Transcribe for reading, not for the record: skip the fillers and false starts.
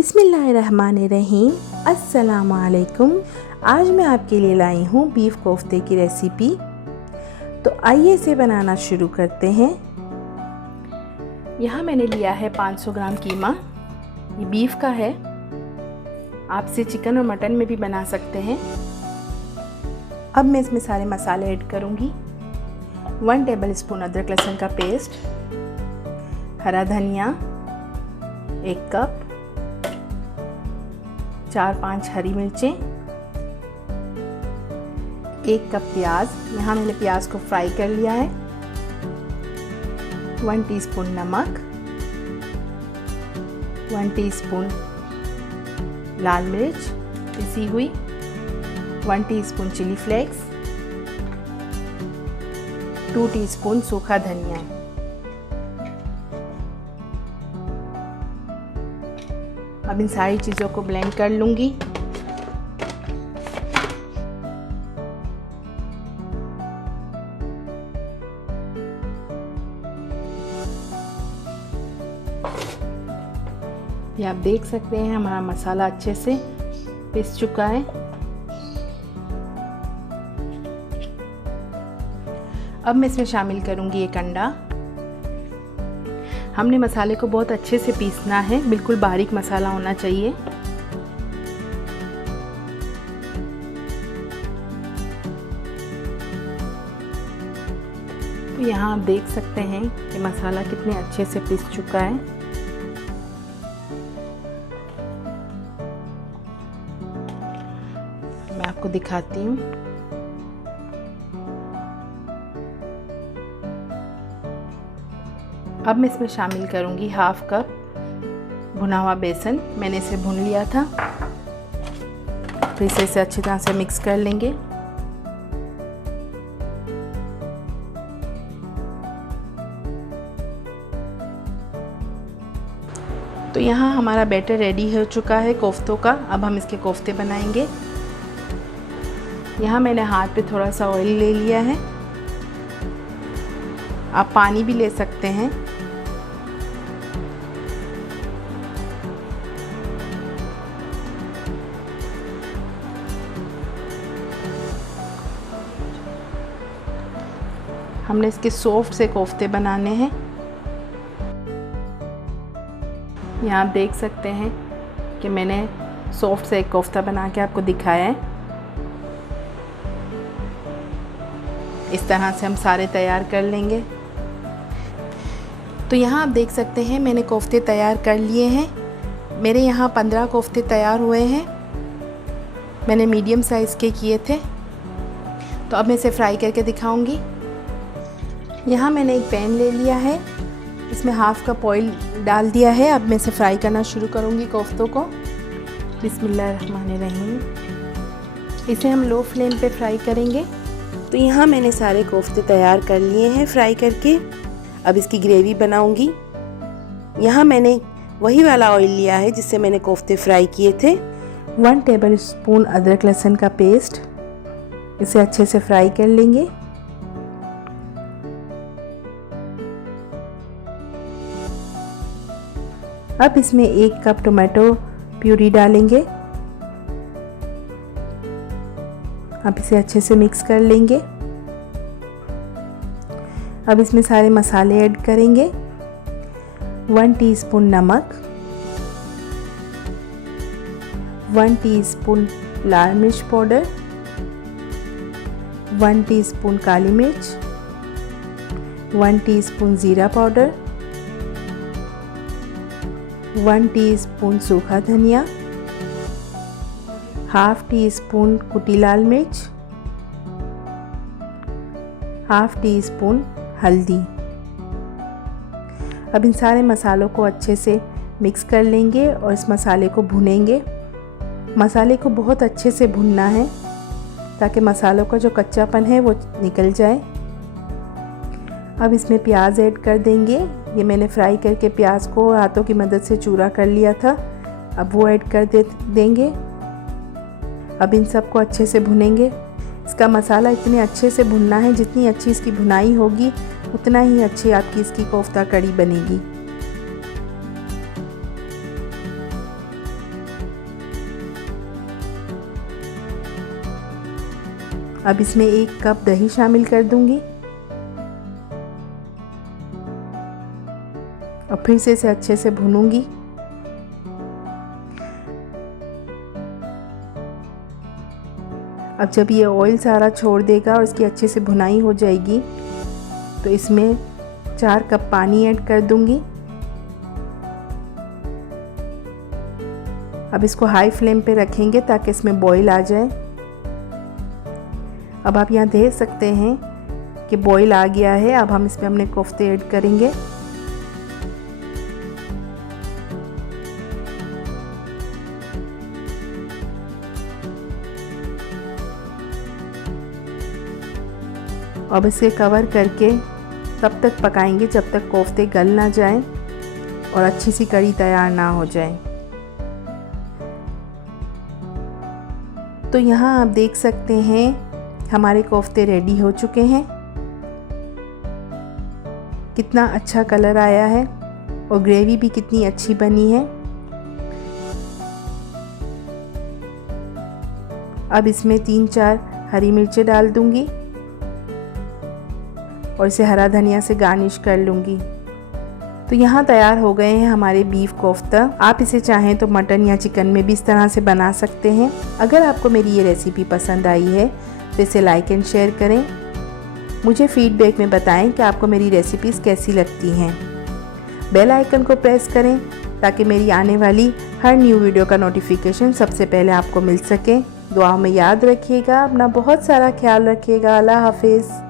बिस्मिल्लाहिर्रहमानिर्रहीम। अस्सलाम वालेकुम। आज मैं आपके लिए लाई हूँ बीफ कोफ्ते की रेसिपी। तो आइए इसे बनाना शुरू करते हैं। यहाँ मैंने लिया है 500 ग्राम कीमा। ये बीफ का है, आप इसे चिकन और मटन में भी बना सकते हैं। अब मैं इसमें सारे मसाले ऐड करूँगी। 1 टेबलस्पून अदरक लहसुन का पेस्ट, हरा धनिया 1 कप, 4-5 हरी मिर्चें, 1 कप प्याज। यहाँ मैंने प्याज को फ्राई कर लिया है। 1 टीस्पून नमक, 1 टीस्पून लाल मिर्च पिसी हुई, 1 टीस्पून चिली फ्लेक्स, 2 टीस्पून सूखा धनिया। अब इन सारी चीज़ों को ब्लेंड कर लूँगी। ये आप देख सकते हैं हमारा मसाला अच्छे से पिस चुका है। अब मैं इसमें शामिल करूँगी 1 अंडा। हमने मसाले को बहुत अच्छे से पीसना है, बिल्कुल बारीक मसाला होना चाहिए। तो यहाँ आप देख सकते हैं कि मसाला कितने अच्छे से पीस चुका है। मैं आपको दिखाती हूँ। अब मैं इसमें शामिल करूंगी 1/2 कप भुना हुआ बेसन। मैंने इसे भून लिया था। फिर इसे अच्छी तरह से मिक्स कर लेंगे। तो यहाँ हमारा बैटर रेडी हो चुका है कोफ्तों का। अब हम इसके कोफ्ते बनाएंगे। यहाँ मैंने हाथ पे थोड़ा सा ऑयल ले लिया है। आप पानी भी ले सकते हैं। हमने इसके सॉफ्ट से कोफ्ते बनाने हैं। यहाँ आप देख सकते हैं कि मैंने सॉफ्ट से एक कोफ्ता बना के आपको दिखाया है। इस तरह से हम सारे तैयार कर लेंगे। तो यहाँ आप देख सकते हैं मैंने कोफ्ते तैयार कर लिए हैं। मेरे यहाँ 15 कोफ्ते तैयार हुए हैं। मैंने मीडियम साइज़ के किए थे। तो अब मैं इसे फ्राई करके दिखाऊंगी। यहाँ मैंने एक पैन ले लिया है, इसमें 1/2 कप ऑयल डाल दिया है। अब मैं इसे फ्राई करना शुरू करूँगी कोफ्तों को। बिस्मिल्लाहिर्रहमानिर्रहीम। इसे हम लो फ्लेम पे फ्राई करेंगे। तो यहाँ मैंने सारे कोफ्ते तैयार कर लिए हैं फ्राई करके। अब इसकी ग्रेवी बनाऊंगी। यहाँ मैंने वही वाला ऑयल लिया है जिससे मैंने कोफ्ते फ्राई किए थे। 1 टेबलस्पून अदरक लहसुन का पेस्ट, इसे अच्छे से फ्राई कर लेंगे। अब इसमें 1 कप टोमेटो प्यूरी डालेंगे। अब इसे अच्छे से मिक्स कर लेंगे। अब इसमें सारे मसाले ऐड करेंगे। 1 टीस्पून नमक, 1 टीस्पून लाल मिर्च पाउडर, 1 टीस्पून काली मिर्च, 1 टीस्पून जीरा पाउडर, 1 टीस्पून सूखा धनिया, 1/2 टीस्पून कुटी लाल मिर्च, 1/2 टीस्पून हल्दी। अब इन सारे मसालों को अच्छे से मिक्स कर लेंगे और इस मसाले को भुनेंगे। मसाले को बहुत अच्छे से भुनना है ताकि मसालों का जो कच्चापन है वो निकल जाए। अब इसमें प्याज ऐड कर देंगे। ये मैंने फ्राई करके प्याज को हाथों की मदद से चूरा कर लिया था। अब वो ऐड कर देंगे। अब इन सबको अच्छे से भुनेंगे। इसका मसाला इतने अच्छे से भुनना है, जितनी अच्छी इसकी भुनाई होगी उतना ही अच्छी आपकी इसकी कोफ्ता कड़ी बनेगी। अब इसमें 1 कप दही शामिल कर दूंगी और फिर से इसे अच्छे से भूनूंगी। अब जब ये ऑयल सारा छोड़ देगा और इसकी अच्छे से भुनाई हो जाएगी तो इसमें 4 कप पानी ऐड कर दूंगी। अब इसको हाई फ्लेम पे रखेंगे ताकि इसमें बॉईल आ जाए। अब आप यहाँ देख सकते हैं कि बॉईल आ गया है। अब हम इसमें अपने कोफ्ते ऐड करेंगे। अब इसे कवर करके तब तक पकाएंगे जब तक कोफ्ते गल ना जाएं और अच्छी सी कड़ी तैयार ना हो जाए। तो यहाँ आप देख सकते हैं हमारे कोफ्ते रेडी हो चुके हैं। कितना अच्छा कलर आया है और ग्रेवी भी कितनी अच्छी बनी है। अब इसमें 3-4 हरी मिर्चें डाल दूंगी और इसे हरा धनिया से गार्निश कर लूँगी। तो यहाँ तैयार हो गए हैं हमारे बीफ कोफ्ता। आप इसे चाहें तो मटन या चिकन में भी इस तरह से बना सकते हैं। अगर आपको मेरी ये रेसिपी पसंद आई है तो इसे लाइक एंड शेयर करें। मुझे फीडबैक में बताएं कि आपको मेरी रेसिपीज़ कैसी लगती हैं। बेल आइकन को प्रेस करें ताकि मेरी आने वाली हर न्यू वीडियो का नोटिफिकेशन सबसे पहले आपको मिल सके। दुआओं में याद रखिएगा, अपना बहुत सारा ख्याल रखिएगा। अल्लाह हाफिज़।